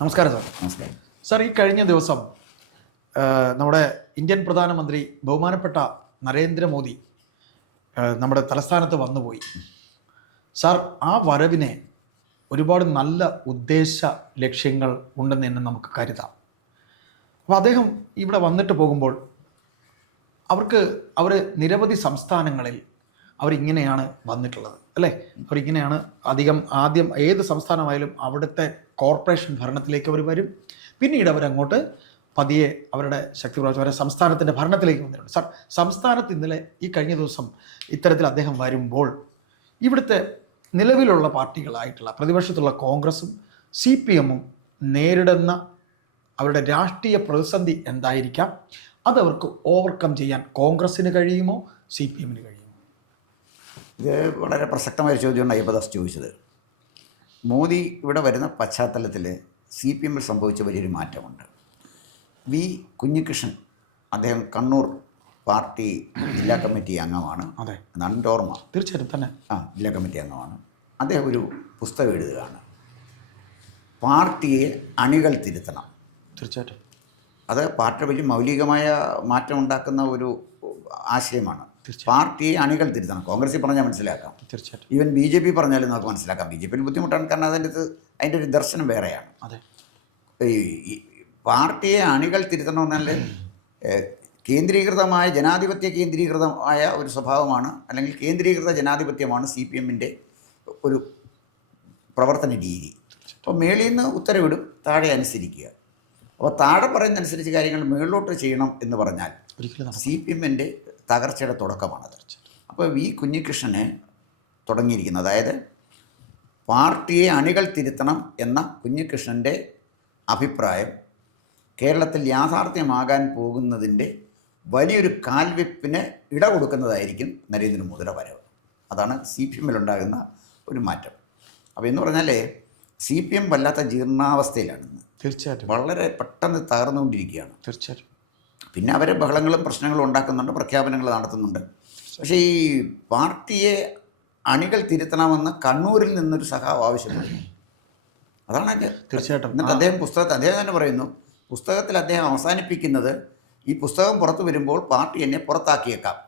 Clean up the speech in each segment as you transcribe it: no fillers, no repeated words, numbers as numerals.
നമസ്കാരം സാർ. നമസ്കാരം സാർ, ഈ കഴിഞ്ഞ ദിവസം നമ്മുടെ ഇന്ത്യൻ പ്രധാനമന്ത്രി ബഹുമാനപ്പെട്ട നരേന്ദ്രമോദി നമ്മുടെ തലസ്ഥാനത്ത് വന്നുപോയി. സാർ, ആ വരവിനെ ഒരുപാട് നല്ല ഉദ്ദേശ ലക്ഷ്യങ്ങൾ ഉണ്ടെന്ന് തന്നെ നമുക്ക് കരുതാം. അപ്പോൾ അദ്ദേഹം ഇവിടെ വന്നിട്ട് പോകുമ്പോൾ അവർ നിരവധി സംസ്ഥാനങ്ങളിൽ അവരിങ്ങനെയാണ് വന്നിട്ടുള്ളത്, അല്ലേ? അവരിങ്ങനെയാണ് ആദ്യം ഏത് സംസ്ഥാനമായാലും അവിടുത്തെ കോർപ്പറേഷൻ ഭരണത്തിലേക്ക് അവർ വരും. പിന്നീട് അവരങ്ങോട്ട് പതിയെ അവരുടെ ശക്തി പ്രാപിച്ച് അവരുടെ സംസ്ഥാനത്തിൻ്റെ ഭരണത്തിലേക്ക് വന്നിട്ടുണ്ട്. സാർ, സംസ്ഥാനത്ത് ഇന്നലെ ഈ കഴിഞ്ഞ ദിവസം ഇത്തരത്തിൽ അദ്ദേഹം വരുമ്പോൾ ഇവിടുത്തെ നിലവിലുള്ള പാർട്ടികളായിട്ടുള്ള പ്രതിപക്ഷത്തുള്ള കോൺഗ്രസും CPM നേരിടുന്ന അവരുടെ രാഷ്ട്രീയ പ്രതിസന്ധി എന്തായിരിക്കാം? അതവർക്ക് ഓവർകം ചെയ്യാൻ കോൺഗ്രസ്സിന് കഴിയുമോ, CPM-ന് കഴിയുമോ? ഇത് വളരെ പ്രസക്തമായ ചോദ്യമാണ് അയ്യപ്പദാസ് ചോദിച്ചത്. മോദി ഇവിടെ വരുന്ന പശ്ചാത്തലത്തിൽ CPM-ൽ സംഭവിച്ച വലിയൊരു മാറ്റമുണ്ട്. വി കുഞ്ഞികൃഷ്ണൻ, അദ്ദേഹം കണ്ണൂർ പാർട്ടി ജില്ലാ കമ്മിറ്റി അംഗമാണ്. അതെ, എന്നാണ് എൻ്റെ ഓർമ്മ. തീർച്ചയായിട്ടും തന്നെ ജില്ലാ കമ്മിറ്റി അംഗമാണ്. അദ്ദേഹം ഒരു പുസ്തകം എഴുതുകയാണ്, പാർട്ടിയെ അണികൾ തിരുത്തണം. തീർച്ചയായിട്ടും അത് പാർട്ടി വലിയ മൗലികമായ മാറ്റം ഉണ്ടാക്കുന്ന ഒരു ആശയമാണ്. പാർട്ടിയെ അണികൾ തിരുത്തണം. കോൺഗ്രസ്സിൽ പറഞ്ഞാൽ മനസ്സിലാക്കാം, തീർച്ചയായിട്ടും. ഈവൻ BJP പറഞ്ഞാലും നമുക്ക് മനസ്സിലാക്കാം. BJP-യിൽ ബുദ്ധിമുട്ടാണ്, കാരണം അതിൻ്റെ ഒരു ദർശനം വേറെയാണ്. അതെ, ഈ പാർട്ടിയെ അണികൾ തിരുത്തണമെന്നാൽ കേന്ദ്രീകൃതമായ ജനാധിപത്യ കേന്ദ്രീകൃതമായ ഒരു സ്വഭാവമാണ്, അല്ലെങ്കിൽ കേന്ദ്രീകൃത ജനാധിപത്യമാണ് CPM-ൻ്റെ ഒരു പ്രവർത്തന രീതി. അപ്പോൾ മേളിൽ നിന്ന് ഉത്തരവിടും, താഴെ അനുസരിക്കുക. അപ്പോൾ താഴെ പറയുന്നതനുസരിച്ച് കാര്യങ്ങൾ മുകളിലോട്ട് ചെയ്യണം എന്ന് പറഞ്ഞാൽ CPM-ൻ്റെ തകർച്ചയുടെ തുടക്കമാണത്. അപ്പോൾ വി കുഞ്ഞികൃഷ്ണനെ തുടങ്ങിയിരിക്കുന്നത്, അതായത് പാർട്ടിയെ അണികൾ തിരുത്തണം എന്ന കുഞ്ഞികൃഷ്ണൻ്റെ അഭിപ്രായം കേരളത്തിൽ യാഥാർത്ഥ്യമാകാൻ പോകുന്നതിൻ്റെ വലിയൊരു കാൽവെപ്പിന് ഇട കൊടുക്കുന്നതായിരിക്കും നരേന്ദ്രമോദിയുടെ വരവ്. അതാണ് CPM-ലുണ്ടാകുന്ന ഒരു മാറ്റം. അപ്പോൾ എന്ന് പറഞ്ഞാൽ CPM വല്ലാത്ത ജീർണാവസ്ഥയിലാണെന്ന്. തീർച്ചയായിട്ടും വളരെ പെട്ടെന്ന് തകർന്നുകൊണ്ടിരിക്കുകയാണ്. തീർച്ചയായിട്ടും. പിന്നെ അവർ ബഹളങ്ങളും പ്രശ്നങ്ങളും ഉണ്ടാക്കുന്നുണ്ട്, പ്രഖ്യാപനങ്ങൾ നടത്തുന്നുണ്ട്. പക്ഷേ ഈ പാർട്ടിയെ അണികൾ തിരുത്തണമെന്ന് കണ്ണൂരിൽ നിന്നൊരു സഖാവ് ആവശ്യപ്പെടുന്നു. അതാണ് തീർച്ചയായിട്ടും. എന്നിട്ട് അദ്ദേഹം തന്നെ പറയുന്നു, പുസ്തകത്തിൽ അദ്ദേഹം അവസാനിപ്പിക്കുന്നത്, ഈ പുസ്തകം പുറത്തു വരുമ്പോൾ പാർട്ടി എന്നെ പുറത്താക്കിയേക്കാം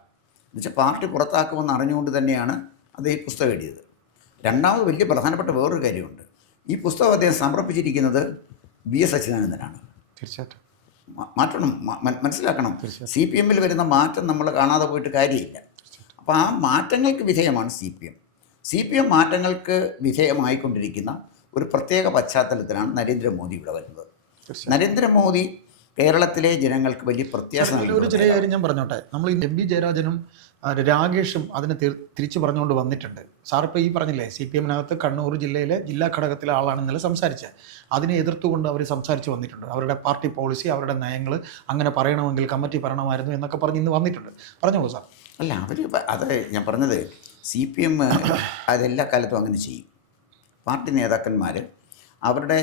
എന്നുവെച്ചാൽ പാർട്ടി പുറത്താക്കുമെന്ന് അറിഞ്ഞുകൊണ്ട് തന്നെയാണ് അദ്ദേഹം ഈ പുസ്തകം എഴുതിയത്. രണ്ടാമത് വലിയ പ്രധാനപ്പെട്ട വേറൊരു കാര്യമുണ്ട്. ഈ പുസ്തകം അദ്ദേഹം സമർപ്പിച്ചിരിക്കുന്നത് VS അച്യുതാനന്ദനാണ്. തീർച്ചയായിട്ടും മാറ്റണം, മനസ്സിലാക്കണം. CPM-ൽ വരുന്ന മാറ്റം നമ്മൾ കാണാതെ പോയിട്ട് കാര്യമില്ല. അപ്പോൾ ആ മാറ്റങ്ങൾക്ക് വിധേയമാണ് CPM മാറ്റങ്ങൾക്ക് വിധേയമായിക്കൊണ്ടിരിക്കുന്ന ഒരു പ്രത്യേക പശ്ചാത്തലത്തിലാണ് നരേന്ദ്രമോദി ഇവിടെ വരുന്നത്. നരേന്ദ്രമോദി കേരളത്തിലെ ജനങ്ങൾക്ക് വലിയ പ്രത്യാശ നൽകുന്നു. ഒരു ചെറിയ കാര്യം ഞാൻ പറഞ്ഞോട്ടെ. നമ്മൾ ഈ MV ജയരാജനും രാഗേഷും അതിനെ തിരിച്ചു പറഞ്ഞുകൊണ്ട് വന്നിട്ടുണ്ട്. സാർ ഇപ്പോൾ ഈ പറഞ്ഞില്ലേ, CPM-നകത്ത് കണ്ണൂർ ജില്ലയിലെ ജില്ലാ ഘടകത്തിലെ ആളാണ് ഇന്നലെ സംസാരിച്ചത്. അതിനെ എതിർത്തുകൊണ്ട് അവർ സംസാരിച്ച് വന്നിട്ടുണ്ട്. അവരുടെ പാർട്ടി പോളിസി, അവരുടെ നയങ്ങൾ അങ്ങനെ പറയണമെങ്കിൽ കമ്മിറ്റി പറയണമായിരുന്നു എന്നൊക്കെ പറഞ്ഞ് ഇന്ന് വന്നിട്ടുണ്ട്. പറഞ്ഞോളൂ സാർ. അല്ല, അത് ഞാൻ പറഞ്ഞത്, CPM അതെല്ലാ കാലത്തും അങ്ങനെ ചെയ്യും. പാർട്ടി നേതാക്കന്മാർ അവരുടെ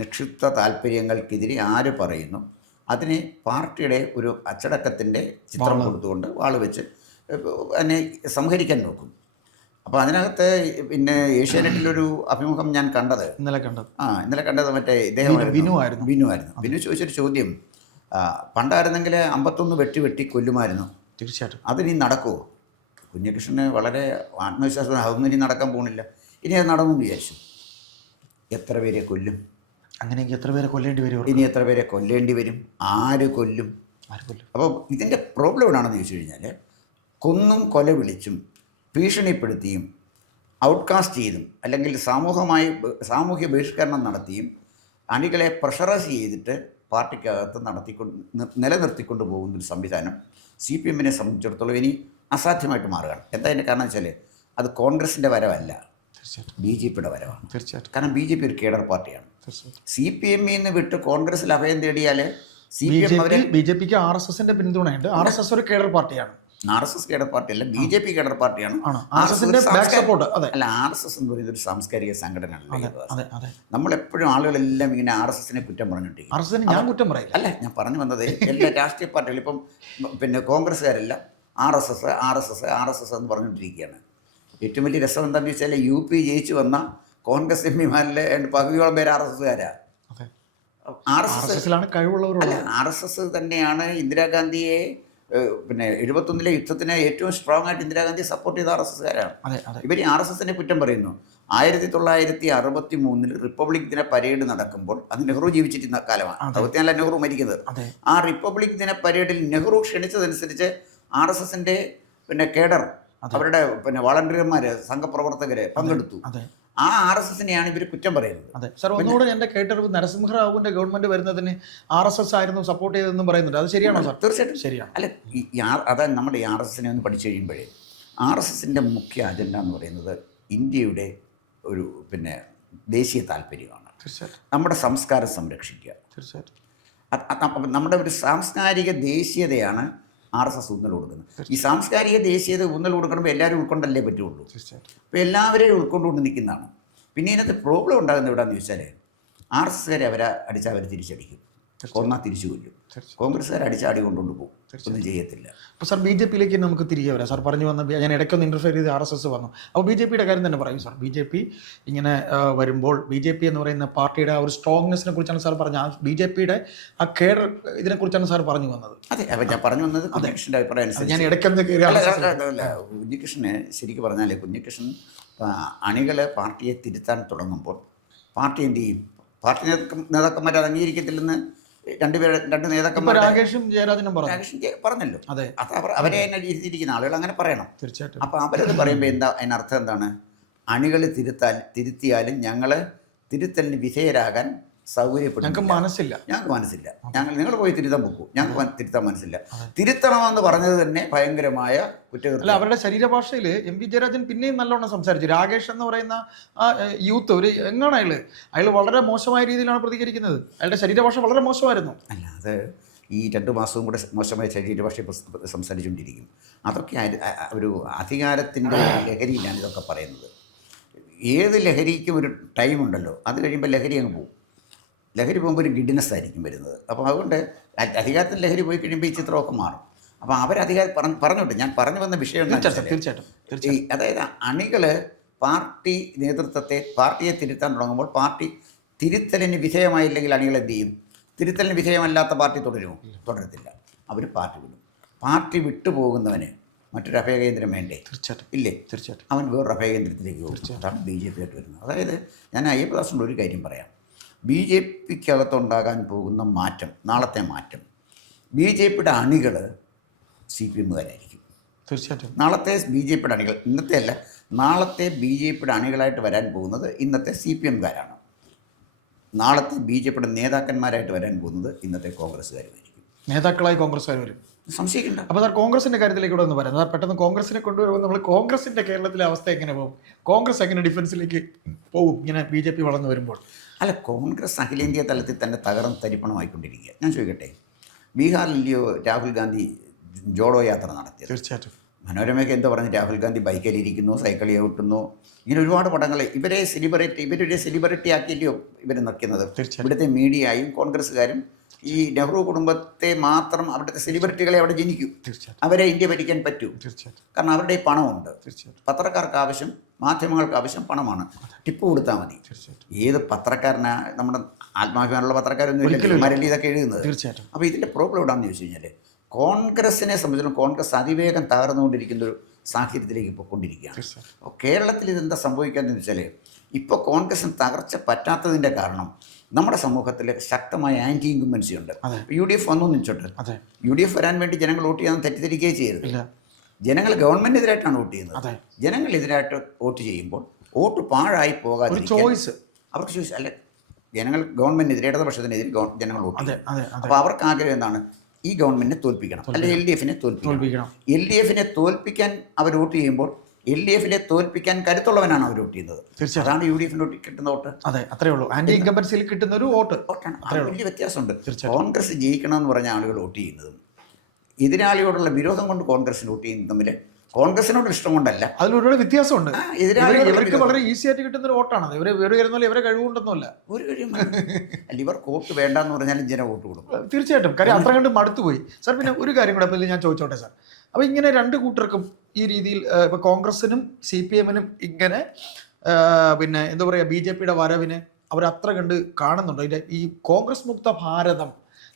നിക്ഷിപ്ത താല്പര്യങ്ങൾക്കെതിരെ ആര് പറയുന്നു അതിനെ പാർട്ടിയുടെ ഒരു അച്ചടക്കത്തിൻ്റെ ചിത്രം കൊടുത്തുകൊണ്ട് വാള് വെച്ച് അതിനെ സംഹരിക്കാൻ നോക്കും. അപ്പോൾ അതിനകത്ത് പിന്നെ ഏഷ്യാനെറ്റിലൊരു അഭിമുഖം ഞാൻ ഇന്നലെ കണ്ടത് മറ്റേ ഇദ്ദേഹം ബിനു ചോദിച്ചൊരു ചോദ്യം, പണ്ടായിരുന്നെങ്കിൽ 51 വെട്ടി കൊല്ലുമായിരുന്നു, തീർച്ചയായിട്ടും അതിനി നടക്കുമോ? കുഞ്ഞികൃഷ്ണന് വളരെ ആത്മവിശ്വാസം, അതൊന്നും ഇനി നടക്കാൻ പോകുന്നില്ല. ഇനി അത് നടന്നു വിചാരിച്ചു, എത്ര പേരെ കൊല്ലും? അങ്ങനെയെങ്കിൽ എത്ര പേരെ കൊല്ലേണ്ടി വരും? ഇനി എത്ര പേരെ കൊല്ലേണ്ടി വരും? ആര് കൊല്ലും? അപ്പോൾ ഇതിൻ്റെ പ്രോബ്ലം എവിടെയാണെന്ന് ചോദിച്ചു കഴിഞ്ഞാൽ, കൊന്നും കൊല വിളിച്ചും ഭീഷണിപ്പെടുത്തിയും ഔട്ട്കാസ്റ്റ് ചെയ്തും അല്ലെങ്കിൽ സാമൂഹ്യ ബഹിഷ്കരണം നടത്തിയും അണികളെ പ്രഷറൈസ് ചെയ്തിട്ട് പാർട്ടിക്കകത്ത് നിലനിർത്തിക്കൊണ്ട് പോകുന്നൊരു സംവിധാനം CPM-നെ സംബന്ധിച്ചിടത്തോളം ഇനി അസാധ്യമായിട്ട് മാറുകയാണ്. എന്താ അതിൻ്റെ കാരണം വെച്ചാൽ, അത് കോൺഗ്രസിൻ്റെ വരവല്ല, BJP-യുടെ വരവാണ്. തീർച്ചയായിട്ടും. കാരണം BJP ഒരു കേഡർ പാർട്ടിയാണ്. CPM-ൽ നിന്ന് വിട്ട് കോൺഗ്രസിൽ അഭയം തേടിയാൽ BJP-ക്ക് RSS-ന്റെ പിന്തുണയുണ്ട്. RSS ഒരു കേഡർ പാർട്ടിയാണ്. RSS കേഡർ പാർട്ടിയല്ല, BJP കേഡർ പാർട്ടിയാണ്. അല്ല, RSS എന്ന് പറയുന്നത് ഒരു സാംസ്കാരിക സംഘടനയല്ല. നമ്മളെപ്പോഴും ആളുകളെല്ലാം ഇങ്ങനെ RSS-നെ കുറ്റം പറഞ്ഞിട്ടിരിക്കും. ഞാൻ കുറ്റം പറയില്ല, അല്ല, ഞാൻ പറഞ്ഞു വന്നത് എല്ലാ രാഷ്ട്രീയ പാർട്ടികളും ഇപ്പം പിന്നെ കോൺഗ്രസ്സുകാരെല്ലാം RSS എന്ന് പറഞ്ഞുകൊണ്ടിരിക്കുകയാണ്. ഏറ്റവും വലിയ രസം എന്താണെന്ന് വെച്ചാൽ, UP ജയിച്ചു വന്ന കോൺഗ്രസ് MPമാരിലെ പകുതിയോളം പേര് RSSകാരാണ്. R R S S S എസിലാണ് കഴിവുള്ളവരുള്ളത്. ആർ എസ് എസ് തന്നെയാണ് ഇന്ദിരാഗാന്ധിയെ പിന്നെ 71 യുദ്ധത്തിന് ഏറ്റവും സ്ട്രോങ് ആയിട്ട് ഇന്ദിരാഗാന്ധിയെ സപ്പോർട്ട് ചെയ്ത ആർ എസ് എസ്കാരാണ്. അതെ അതെ ഇവർ ആർ എസ് എസിനെ കുറ്റം പറയുന്നു. 1963 റിപ്പബ്ലിക് ദിന പരേഡ് നടക്കുമ്പോൾ, അത് നെഹ്റു ജീവിച്ചിരുന്ന കാലമാണ്, 64 നെഹ്റു മരിക്കുന്നത്. അതെ ആ റിപ്പബ്ലിക് ദിന പരേഡിൽ നെഹ്റു ക്ഷണിച്ചതനുസരിച്ച് ആർ എസ് എസിൻ്റെ പിന്നെ കേഡർ, അവരുടെ പിന്നെ വളണ്ടിയർമാർ, സംഘപ്രവർത്തകർ പങ്കെടുത്തു. അതെ ആ ആർ എസ് എസിനെയാണ് ഇവർ കുറ്റം പറയുന്നത്. അതെ സാർ, ഒന്നുകൂടെ എൻ്റെ കേട്ടറിവ് നരസിംഹറാവുവിൻ്റെ ഗവൺമെൻറ് വരുന്നതിന് ആർ എസ് എസ് ആയിരുന്നു സപ്പോർട്ട് ചെയ്തതെന്നും പറയുന്നുണ്ട്. അത് ശരിയാണോ സാർ? തീർച്ചയായിട്ടും ശരിയാണ്. അല്ല, അതായത് നമ്മുടെ ഈ ആർ എസ് എസിനെ ഒന്ന് പഠിച്ചു കഴിയുമ്പോഴേ, ആർ എസ് എസിൻ്റെ മുഖ്യ അജണ്ട എന്ന് പറയുന്നത് ഇന്ത്യയുടെ ഒരു പിന്നെ ദേശീയ താല്പര്യമാണ്. തീർച്ചയായിട്ടും നമ്മുടെ സംസ്കാരം സംരക്ഷിക്കുക. തീർച്ചയായിട്ടും നമ്മുടെ ഒരു സാംസ്കാരിക ദേശീയതയാണ് ആർ എസ് എസ് ഊന്നൽ കൊടുക്കുന്നത്. ഈ സാംസ്കാരിക ദേശീയത ഊന്നൽ കൊടുക്കുമ്പോൾ എല്ലാവരും ഉൾക്കൊണ്ടല്ലേ പറ്റുള്ളൂ. തീർച്ചയായിട്ടും അപ്പോൾ എല്ലാവരെയും ഉൾക്കൊണ്ടുകൊണ്ട് നിൽക്കുന്നതാണ്. പിന്നെ ഇതിനകത്ത് പ്രോബ്ലം ഉണ്ടാകുന്നത് എവിടെയാണെന്ന് ചോദിച്ചാൽ, ആർ എസ് എസ്കാരെ അവരെ അടിച്ചാൽ അവർ തിരിച്ചടിക്കും, കൊന്നാൽ തിരിച്ചു കൊല്ലും. കോൺഗ്രസ്സുകാർ അടിച്ചാടി കൊണ്ടുകൊണ്ട് പോകും, ഒന്നും ചെയ്യത്തില്ല. അപ്പോൾ സാർ ബി ജെ പിയിലേക്ക് നമുക്ക് തിരികെ വരാം. സാർ പറഞ്ഞു വന്ന, ഞാൻ ഇടയ്ക്കൊന്ന് ഇൻ്റർഫെയർ ചെയ്ത് ആർ എസ് എസ് വന്നു. അപ്പോൾ ബി ജെ പിയുടെ കാര്യം തന്നെ പറയും സാർ. ബി ജെ പി ഇങ്ങനെ വരുമ്പോൾ ബി ജെ പി എന്ന് പറയുന്ന പാർട്ടിയുടെ ആ ഒരു സ്ട്രോങ്നെസ്സിനെ കുറിച്ചാണ് സാർ പറഞ്ഞത്. ആ ബി ജെ പിയുടെ ആ കേഡർ ഇതിനെക്കുറിച്ചാണ് സാർ പറഞ്ഞു വന്നത്. അതെ, അപ്പോൾ ഞാൻ പറഞ്ഞു വന്നത് കുഞ്ഞികൃഷ്ണൻ്റെ അഭിപ്രായം അനുസരിച്ച്. ഞാൻ ഇടയ്ക്കൊന്ന് കുഞ്ഞികൃഷ്ണന് ശരിക്കും പറഞ്ഞാൽ, കുഞ്ഞികൃഷ്ണൻ അണികൾ പാർട്ടിയെ തിരുത്താൻ തുടങ്ങുമ്പോൾ പാർട്ടി എന്ത് ചെയ്യും? പാർട്ടി നേതാക്കന്മാർ അത് അംഗീകരിക്കത്തില്ലെന്ന് രണ്ട് നേതാക്കന്മാർ രാകേഷും ജയരാജനും പറഞ്ഞല്ലോ. അതെ, അത് അവരെ തന്നെ ഇരുത്തിയിരിക്കുന്ന ആളുകൾ അങ്ങനെ പറയണം. തീർച്ചയായിട്ടും. അപ്പോൾ അവരത് പറയുമ്പോൾ എന്താ അതിനർത്ഥം എന്താണ്? അണികൾ തിരുത്തിയാലും ഞങ്ങൾ തിരുത്തലിന് വിധേയരാകാൻ സൗകര്യപ്പെടും. ഞങ്ങൾക്ക് മനസ്സില്ല. നിങ്ങൾ പോയി തിരുത്താൻ പോക്കൂ, ഞങ്ങൾക്ക് തിരുത്താൻ മനസ്സില്ല. തിരുത്തണമെന്ന് പറഞ്ഞത് തന്നെ ഭയങ്കരമായ കുറ്റകൃത്യം. അല്ല, അവരുടെ ശരീരഭാഷയിൽ എം വി ജയരാജൻ പിന്നെയും നല്ലോണം സംസാരിച്ചു. രാകേഷ് എന്ന് പറയുന്ന ആ യൂത്ത് ഒരു എങ്ങാണ് അയാൾ വളരെ മോശമായ രീതിയിലാണ് പ്രതികരിക്കുന്നത്. അയാളുടെ ശരീരഭാഷ വളരെ മോശമായിരുന്നു. അല്ല, അത് ഈ 2 മാസവും കൂടെ മോശമായ ശരീരഭാഷ സംസാരിച്ചുകൊണ്ടിരിക്കും. അതൊക്കെ ഒരു അധികാരത്തിൻ്റെ ലഹരിയിലാണ് ഇതൊക്കെ പറയുന്നത്. ഏത് ലഹരിക്കും ഒരു ടൈമുണ്ടല്ലോ, അത് കഴിയുമ്പോൾ ലഹരി അങ്ങ് പോകും. ലഹരി പോകുമ്പോൾ ഒരു ഗിഡിനെസ് ആയിരിക്കും വരുന്നത്. അപ്പോൾ അതുകൊണ്ട് അധികാരത്തിൽ ലഹരി പോയി കഴിയുമ്പോൾ ഈ ചിത്രമൊക്കെ മാറും. അപ്പോൾ അവരധികാരം പറഞ്ഞോട്ടെ, ഞാൻ പറഞ്ഞു വന്ന വിഷയം അതായത് അണികൾ പാർട്ടിയെ തിരുത്താൻ തുടങ്ങുമ്പോൾ, പാർട്ടി തിരുത്തലിന് വിധേയമായില്ലെങ്കിൽ അണികൾ എന്ത് ചെയ്യും? തിരുത്തലിന് വിധേയമല്ലാത്ത പാർട്ടി തുടരത്തില്ല, അവർ പാർട്ടി വിടും. പാർട്ടി വിട്ടുപോകുന്നവന് മറ്റൊരു അഭയകേന്ദ്രം വേണ്ടേ? തീർച്ചയായിട്ടും ഇല്ലേ? തീർച്ചയായിട്ടും അവൻ വേറൊരു അഭയകേന്ദ്രത്തിലേക്ക് പോകും. അതാണ് ബി ജെ പി ആയിട്ട് വരുന്നത്. അതായത് ഞാൻ അയ്യപ്പദാസിനോട് ഒരു കാര്യം പറയാം. ബി ജെ പിക്കകത്തുണ്ടാകാൻ പോകുന്ന മാറ്റം, നാളത്തെ മാറ്റം, ബി ജെ പിയുടെ അണികൾ സി പി എമ്മുകാരായിരിക്കും. തീർച്ചയായിട്ടും നാളത്തെ ബി ജെ പിയുടെ അണികൾ, ഇന്നത്തെ അല്ല, നാളത്തെ ബി ജെ പിയുടെ അണികളായിട്ട് വരാൻ പോകുന്നത് ഇന്നത്തെ സി പി എമ്മുകാരാണ്. നാളത്തെ ബി ജെ പിയുടെ നേതാക്കന്മാരായിട്ട് വരാൻ പോകുന്നത് ഇന്നത്തെ കോൺഗ്രസ്സുകാരുമായിരിക്കും. നേതാക്കളായി കോൺഗ്രസ്സുകാർ വരും, സംശയിക്കണ്ട. അപ്പോൾ സാർ കോൺഗ്രസിൻ്റെ കാര്യത്തിലേക്ക് കൂടെ ഒന്ന് പറയാം സാർ. പെട്ടെന്ന് കോൺഗ്രസിനെ കൊണ്ടുവരുമ്പോൾ നമ്മൾ കോൺഗ്രസിൻ്റെ കേരളത്തിലെ അവസ്ഥ എങ്ങനെ പോകും? കോൺഗ്രസ് എങ്ങനെ ഡിഫൻസിലേക്ക് പോകും ഇങ്ങനെ ബി ജെ പി വളർന്നു വരുമ്പോൾ? അല്ല, കോൺഗ്രസ് അഖിലേന്ത്യാ തലത്തിൽ തന്നെ തകർന്ന് തരിപ്പണമായിക്കൊണ്ടിരിക്കുക. ഞാൻ ചോദിക്കട്ടെ, ബീഹാറിലെയോ രാഹുൽ ഗാന്ധി ജോഡോ യാത്ര നടത്തിയത്? തീർച്ചയായിട്ടും. മനോരമയ്ക്ക് എന്താ പറഞ്ഞ്, രാഹുൽ ഗാന്ധി ബൈക്കിലിരിക്കുന്നു, സൈക്കിളിൽ ഔട്ടുന്നു, ഇങ്ങനെ ഒരുപാട് പടങ്ങൾ. ഇവരുടെ സെലിബ്രിറ്റി ആക്കിയല്ലയോ ഇവർ നിൽക്കുന്നത്. ഇവിടുത്തെ മീഡിയയും കോൺഗ്രസ്സുകാരും ഈ നെഹ്റു കുടുംബത്തെ മാത്രം, അവിടുത്തെ സെലിബ്രിറ്റികളെ അവിടെ ജനിക്കും. അവരെ ഇന്ത്യ ഭരിക്കാൻ പറ്റൂ. കാരണം അവരുടെ ഈ പണമുണ്ട്. പത്രക്കാർക്ക് ആവശ്യം, മാധ്യമങ്ങൾക്ക് ആവശ്യം പണമാണ്. ടിപ്പ് കൊടുത്താൽ മതി. ഏത് പത്രക്കാരനാ നമ്മുടെ ആത്മാഭിമാനമുള്ള പത്രക്കാരൊന്നും ഇല്ല മരലി ഇതൊക്കെ എഴുതുന്നത്. അപ്പോൾ ഇതിൻ്റെ പ്രോബ്ലം എവിടെയാണെന്ന് ചോദിച്ചു കഴിഞ്ഞാൽ, കോൺഗ്രസിനെ സംബന്ധിച്ചിടത്തോളം കോൺഗ്രസ് അതിവേഗം തകർന്നുകൊണ്ടിരിക്കുന്ന ഒരു സാഹചര്യത്തിലേക്ക് പോയിക്കൊണ്ടിരിക്കുകയാണ്. അപ്പോൾ കേരളത്തിൽ ഇതെന്താ സംഭവിക്കാമെന്ന് വെച്ചാൽ, ഇപ്പോൾ കോൺഗ്രസിന് തകർച്ച പറ്റാത്തതിൻ്റെ കാരണം നമ്മുടെ സമൂഹത്തിൽ ശക്തമായ ആൻറ്റി ഇൻകംബൻസി ഉണ്ട്. യു ഡി എഫ് വന്നു നിൽച്ചോട്ടെ, യു ഡി എഫ് വരാൻ വേണ്ടി ജനങ്ങൾ വോട്ട് ചെയ്യാൻ തെറ്റിദ്ധരിക്കുകയും ചെയ്യരുത്. ജനങ്ങൾ ഗവൺമെൻറ്റിനെതിരായിട്ടാണ് വോട്ട് ചെയ്യുന്നത്. ജനങ്ങളെതിരായിട്ട് വോട്ട് ചെയ്യുമ്പോൾ വോട്ട് പാഴായി പോകാതിരിക്കാൻ അവർക്ക് ചോയ്സ് അല്ല, ജനങ്ങൾ ഗവൺമെൻറ്റിനെതിരെ, ഇടതുപക്ഷത്തിനെതിരെ ജനങ്ങൾ വോട്ട് ചെയ്യും. അപ്പോൾ അവർക്ക് ആഗ്രഹം എന്താണ്? ഈ ഗവൺമെൻറ്റിനെ തോൽപ്പിക്കണം, അല്ലെങ്കിൽ എൽ ഡി എഫിനെ തോൽപ്പിക്കണം. എൽ ഡി എഫിനെ തോൽപ്പിക്കാൻ അവർ വോട്ട് ചെയ്യുമ്പോൾ എൽ ഡി എഫിനെ തോൽപ്പിക്കാൻ കരുത്തുള്ളവനാണ് അവർ വോട്ട് ചെയ്യുന്നത്. അതാണ് യു ഡി എഫിന് കിട്ടുന്ന വോട്ട്. അതെ, അത്രേ ഉള്ളൂ. ആന്റി ഇൻകംബൻസിയിൽ കിട്ടുന്ന ഒരു വോട്ടാണ്. വലിയ വ്യത്യാസമുണ്ട്. കോൺഗ്രസ് ജയിക്കണമെന്ന് പറഞ്ഞ ആളുകൾ വോട്ട് ചെയ്യുന്നതും എതിരാളിയോടുള്ള വിരോധം കൊണ്ട് കോൺഗ്രസിന് വോട്ട് ചെയ്യുന്നതും തമ്മിൽ, കോൺഗ്രസിനോട് ഇഷ്ടം കൊണ്ടല്ല, അതിലൊരു വ്യത്യാസമുണ്ട്. ഇവർക്ക് വളരെ ഈസി ആയിട്ട് കിട്ടുന്ന ഒരു വോട്ടാണ്. ഇവര് വരുന്ന ഇവരെ കഴിവുകൊണ്ടൊന്നുമല്ല, ഒരു കഴിവും അല്ല. ഇവർക്ക് വോട്ട് വേണ്ടെന്ന് പറഞ്ഞാലും ജനം വോട്ട് കൊടുക്കും. തീർച്ചയായിട്ടും. കാര്യം അത്ര കണ്ട് മടുത്തുപോയി സാർ. പിന്നെ ഒരു കാര്യം കൂടെ അപ്പോൾ ഞാൻ ചോദിച്ചോട്ടെ സാർ. അപ്പോൾ ഇങ്ങനെ രണ്ട് കൂട്ടർക്കും ഈ രീതിയിൽ, ഇപ്പോൾ കോൺഗ്രസിനും സി പി എമ്മിനും ഇങ്ങനെ പിന്നെ എന്താ പറയുക, ബി ജെ പിയുടെ വരവിന് അവർ അത്ര കണ്ട് കാണുന്നുണ്ട്. അതിൻ്റെ ഈ കോൺഗ്രസ് മുക്ത ഭാരതം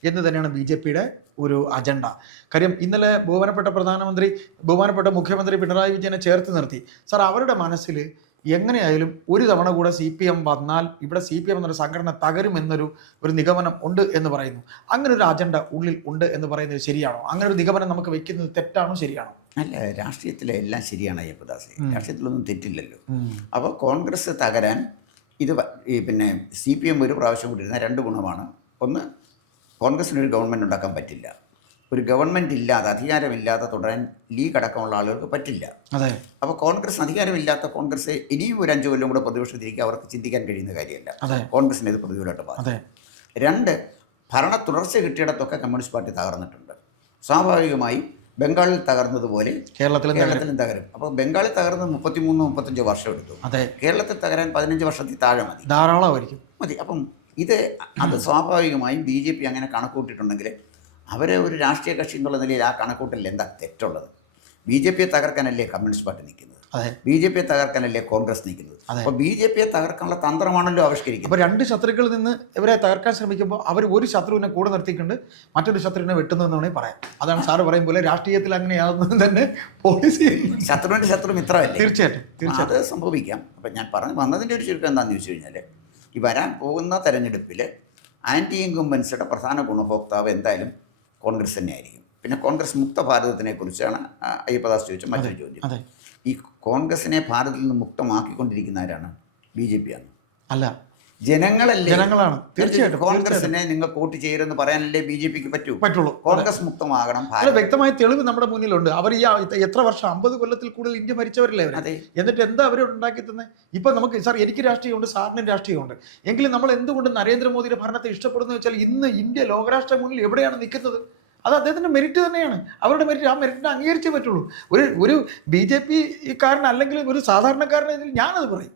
എന്ന് തന്നെയാണ് BJPയുടെ ഒരു അജണ്ട. കാര്യം ഇന്നലെ ബഹുമാനപ്പെട്ട മുഖ്യമന്ത്രി പിണറായി വിജയനെ ചേർത്ത് നിർത്തി. സാർ, അവരുടെ മനസ്സിൽ എങ്ങനെയായാലും ഒരു തവണ കൂടെ CPM വന്നാൽ ഇവിടെ CPM എന്നൊരു സംഘടന തകരുമെന്നൊരു നിഗമനം ഉണ്ട് എന്ന് പറയുന്നു. അങ്ങനെ ഒരു അജണ്ട ഉള്ളിൽ ഉണ്ട് എന്ന് പറയുന്നത് ശരിയാണോ? അങ്ങനെ ഒരു നിഗമനം നമുക്ക് വെക്കുന്നത് തെറ്റാണോ ശരിയാണോ? അല്ല, രാഷ്ട്രീയത്തിലെ എല്ലാം ശരിയാണ് അയ്യപ്പദാസേ, രാഷ്ട്രീയത്തിലൊന്നും തെറ്റില്ലല്ലോ. അപ്പോൾ കോൺഗ്രസ് തകരാൻ പിന്നെ CPM ഒരു പ്രാവശ്യം കൂടിയിരുന്ന രണ്ട് ഗുണമാണ്. ഒന്ന്, കോൺഗ്രസിനൊരു ഗവൺമെൻറ് ഉണ്ടാക്കാൻ പറ്റില്ല. ഒരു ഗവൺമെൻറ് ഇല്ലാതെ, അധികാരമില്ലാതെ തുടരാൻ ലീഗ് അടക്കമുള്ള ആളുകൾക്ക് പറ്റില്ല. അതെ. അപ്പോൾ കോൺഗ്രസ്, അധികാരമില്ലാത്ത കോൺഗ്രസ് ഇനിയും ഒരു 5 കൊല്ലം കൂടെ പ്രതിപക്ഷത്തിരിക്കുക അവർക്ക് ചിന്തിക്കാൻ കഴിയുന്ന കാര്യമല്ല. കോൺഗ്രസിന് ഇത് പ്രതികൂലമായിട്ട് ബാധിക്കും. രണ്ട്, ഭരണ തുടർച്ച കിട്ടിയിടത്തൊക്കെ കമ്മ്യൂണിസ്റ്റ് പാർട്ടി തകർന്നിട്ടുണ്ട്. സ്വാഭാവികമായി ബംഗാളിൽ തകർന്നതുപോലെ കേരളത്തിലും തകരും. അപ്പോൾ ബംഗാളിൽ തകർന്ന് 33-35 വർഷം എടുത്തു. കേരളത്തിൽ തകരാൻ 15 വർഷത്തിൽ താഴെ മതി, ധാരാളമായിരിക്കും മതി. അപ്പം അത് സ്വാഭാവികമായും BJP അങ്ങനെ കണക്കൂട്ടിയിട്ടുണ്ടെങ്കിൽ അവരെ ഒരു രാഷ്ട്രീയ കക്ഷി എന്നുള്ള നിലയിൽ ആ കണക്കൂട്ടലിൽ എന്താ തെറ്റുള്ളത്? BJPയെ തകർക്കാനല്ലേ കമ്മ്യൂണിസ്റ്റ് പാർട്ടി നിൽക്കുന്നത്, BJPയെ തകർക്കാനല്ലേ കോൺഗ്രസ് നിൽക്കുന്നത്. അപ്പോൾ BJPയെ തകർക്കാനുള്ള തന്ത്രമാണല്ലോ ആവിഷ്കരിക്കുന്നത്. അപ്പോൾ രണ്ട് ശത്രുക്കളിൽ നിന്ന് ഇവരെ തകർക്കാൻ ശ്രമിക്കുമ്പോൾ അവർ ഒരു ശത്രുവിനെ കൂടെ നിർത്തിക്കൊണ്ട് മറ്റൊരു ശത്രുവിനെ വെട്ടുന്നു എന്ന് വേണമെങ്കിൽ പറയാം. അതാണ് സാറ് പറയും പോലെ രാഷ്ട്രീയത്തിൽ അങ്ങനെയാകുന്നത് തന്നെ പോളിസി. ശത്രുവിൻ്റെ ശത്രു മിത്രമല്ലേ? തീർച്ചയായിട്ടും അത് സംഭവിക്കാം. അപ്പം ഞാൻ പറഞ്ഞു വന്നതിൻ്റെ ഒരു ചുരുക്കം എന്താണെന്ന് ചോദിച്ചു കഴിഞ്ഞാൽ, ഈ വരാൻ പോകുന്ന തെരഞ്ഞെടുപ്പിൽ ആൻറ്റി ഇൻകംബൻസിയുടെ പ്രധാന ഗുണഭോക്താവ് എന്തായാലും കോൺഗ്രസ് തന്നെയായിരിക്കും. പിന്നെ കോൺഗ്രസ് മുക്ത ഭാരതത്തിനെ കുറിച്ചാണ് അയ്യപ്പദാസ് ചോദിച്ച മറ്റൊരു ചോദ്യം. ഈ കോൺഗ്രസിനെ ഭാരതത്തിൽ നിന്ന് മുക്തമാക്കിക്കൊണ്ടിരിക്കുന്ന ആരാണ്? BJP ആണ്. അല്ല, ജനങ്ങളാണ്. തീർച്ചയായിട്ടും കോൺഗ്രസിനെ നിങ്ങൾ വോട്ട് ചെയ്യരുതെന്ന് പറയാനല്ലേ BJPക്ക് പറ്റുള്ളൂ. കോൺഗ്രസ് മുക്തമാകണം. വ്യക്തമായ തെളിവ് നമ്മുടെ മുന്നിലുണ്ട്. അവർ ഈ എത്ര വർഷം, 50 കൊല്ലത്തിൽ കൂടുതൽ ഇന്ത്യ ഭരിച്ചവരല്ലേ അവർ. എന്നിട്ട് എന്താ അവർ ഉണ്ടാക്കി തന്നെ? ഇപ്പൊ നമുക്ക് സാർ, എനിക്ക് രാഷ്ട്രീയമുണ്ട്, സാറിനും രാഷ്ട്രീയമുണ്ട്. എങ്കിലും നമ്മൾ എന്തുകൊണ്ട് നരേന്ദ്രമോദിയുടെ ഭരണത്തെ ഇഷ്ടപ്പെടുന്നു വെച്ചാൽ ഇന്ന് ഇന്ത്യ ലോകരാഷ്ട്ര മുന്നിൽ എവിടെയാണ് നിൽക്കുന്നത്? അത് അദ്ദേഹത്തിൻ്റെ മെറിറ്റ് തന്നെയാണ്. അവരുടെ മെറിറ്റ്, ആ മെറിറ്റിനെ അംഗീകരിച്ചേ പറ്റുള്ളൂ. ഒരു BJP കാരനല്ലെങ്കിൽ ഒരു സാധാരണക്കാരനെ ഞാനത് പറയും.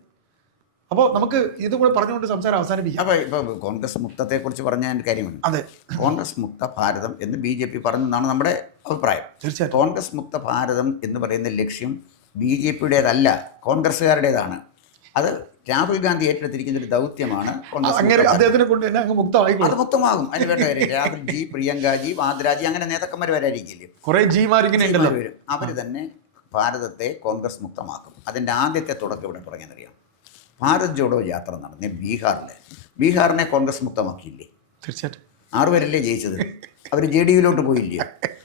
അപ്പോൾ നമുക്ക് ഇതും കൂടെ പറഞ്ഞുകൊണ്ട് സംസാരം അവസാനിപ്പിക്കാം. അപ്പോൾ ഇപ്പോൾ കോൺഗ്രസ് മുക്തത്തെക്കുറിച്ച് പറഞ്ഞ കാര്യമാണ്. അതെ, കോൺഗ്രസ് മുക്ത ഭാരതം എന്ന് BJP പറഞ്ഞെന്നാണ് നമ്മുടെ അഭിപ്രായം. തീർച്ചയായിട്ടും കോൺഗ്രസ് മുക്ത ഭാരതം എന്ന് പറയുന്ന ലക്ഷ്യം BJPയുടേതല്ല, കോൺഗ്രസ്സുകാരുടേതാണ്. അത് രാഹുൽ ഗാന്ധി ഏറ്റെടുത്തിരിക്കുന്ന ഒരു ദൗത്യമാണ്. അദ്ദേഹത്തിനെ കൊണ്ട് തന്നെ അങ്ങ് മുക്തമാകും. അത് മുക്തമാകും. അതിന് വേണ്ട കാര്യം രാഹുൽ ജി, പ്രിയങ്കാജി, വാദ്രാജി, അങ്ങനെ നേതാക്കന്മാർ വരായിരിക്കില്ലേ, കുറേ ജിമാരിങ്ങനെ വരും. അവർ തന്നെ ഭാരതത്തെ കോൺഗ്രസ് മുക്തമാക്കും. അതിൻ്റെ ആദ്യത്തെ തുടക്കം ഇവിടെ തുടങ്ങിയെന്നറിയാം. ഭാരത് ജോഡോ യാത്ര നടന്ന ബീഹാറിനെ കോൺഗ്രസ് മുക്തമാക്കിയില്ലേ? തീർച്ചയായിട്ടും 6 പേരല്ലേ ജയിച്ചത്. അവർ JDUവിലോട്ട് പോയില്ലേ?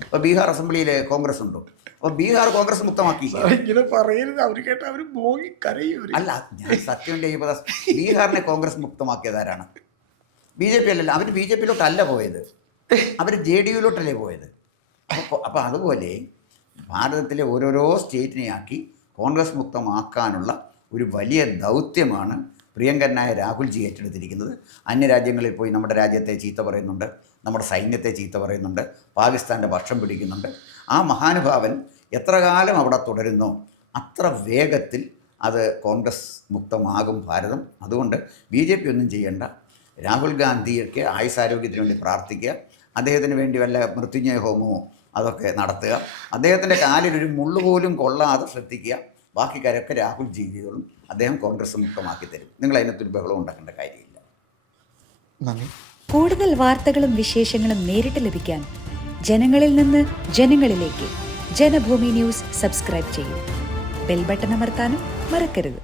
അപ്പോൾ ബീഹാർ അസംബ്ലിയിൽ കോൺഗ്രസ് ഉണ്ടോ? അപ്പോൾ ബീഹാർ കോൺഗ്രസ് മുക്തമാക്കിയില്ല. അല്ല, ഞാൻ സത്യൻ്റെ ബീഹാറിനെ കോൺഗ്രസ് മുക്തമാക്കിയതാരാണ്? BJP അല്ലല്ലോ. അവർ BJPയിലോട്ടല്ല പോയത്, അവർ JDUവിലോട്ടല്ലേ പോയത്. അപ്പോൾ അതുപോലെ ഭാരതത്തിലെ ഓരോരോ സ്റ്റേറ്റിനെയാക്കി കോൺഗ്രസ് മുക്തമാക്കാനുള്ള ഒരു വലിയ ദൗത്യമാണ് പ്രിയങ്കരനായ രാഹുൽജി ഏറ്റെടുത്തിരിക്കുന്നത്. അന്യരാജ്യങ്ങളിൽ പോയി നമ്മുടെ രാജ്യത്തെ ചീത്ത പറയുന്നുണ്ട്, നമ്മുടെ സൈന്യത്തെ ചീത്ത പറയുന്നുണ്ട്, പാകിസ്ഥാൻ്റെ പക്ഷം പിടിക്കുന്നുണ്ട്. ആ മഹാനുഭാവൻ എത്ര കാലം അവിടെ തുടരുന്നോ അത്ര വേഗത്തിൽ അത് കോൺഗ്രസ് മുക്തമാകും ഭാരതം. അതുകൊണ്ട് BJP ഒന്നും ചെയ്യേണ്ട. രാഹുൽ ഗാന്ധിയൊക്കെ ആയുസാരോഗ്യത്തിന് വേണ്ടി പ്രാർത്ഥിക്കുക, അദ്ദേഹത്തിന് വേണ്ടി വല്ല മൃത്യുഞ്ജയ ഹോമമോ അതൊക്കെ നടത്തുക, അദ്ദേഹത്തിൻ്റെ കാലിലൊരു മുള്ളുപോലും കൊള്ളാതെ ശ്രദ്ധിക്കുക. ബാക്കി കാര്യമൊക്കെ രാഹുൽ ചെയ്തോളും. അദ്ദേഹം കോൺഗ്രസ് മുക്തമാക്കി തരും. നിങ്ങൾ അതിനകത്തൊരു ബഹളം ഉണ്ടാക്കേണ്ട കാര്യമില്ല. നന്ദി. കൂടുതൽ വാർത്തകളും വിശേഷങ്ങളും നേരിട്ട് ലഭിക്കാൻ ജനങ്ങളിൽ നിന്ന് ജനങ്ങളിലേക്ക് ജനഭൂമി ന്യൂസ് സബ്സ്ക്രൈബ് ചെയ്യൂ. ബെൽ ബട്ടൺ അമർത്താനും മറക്കരുത്.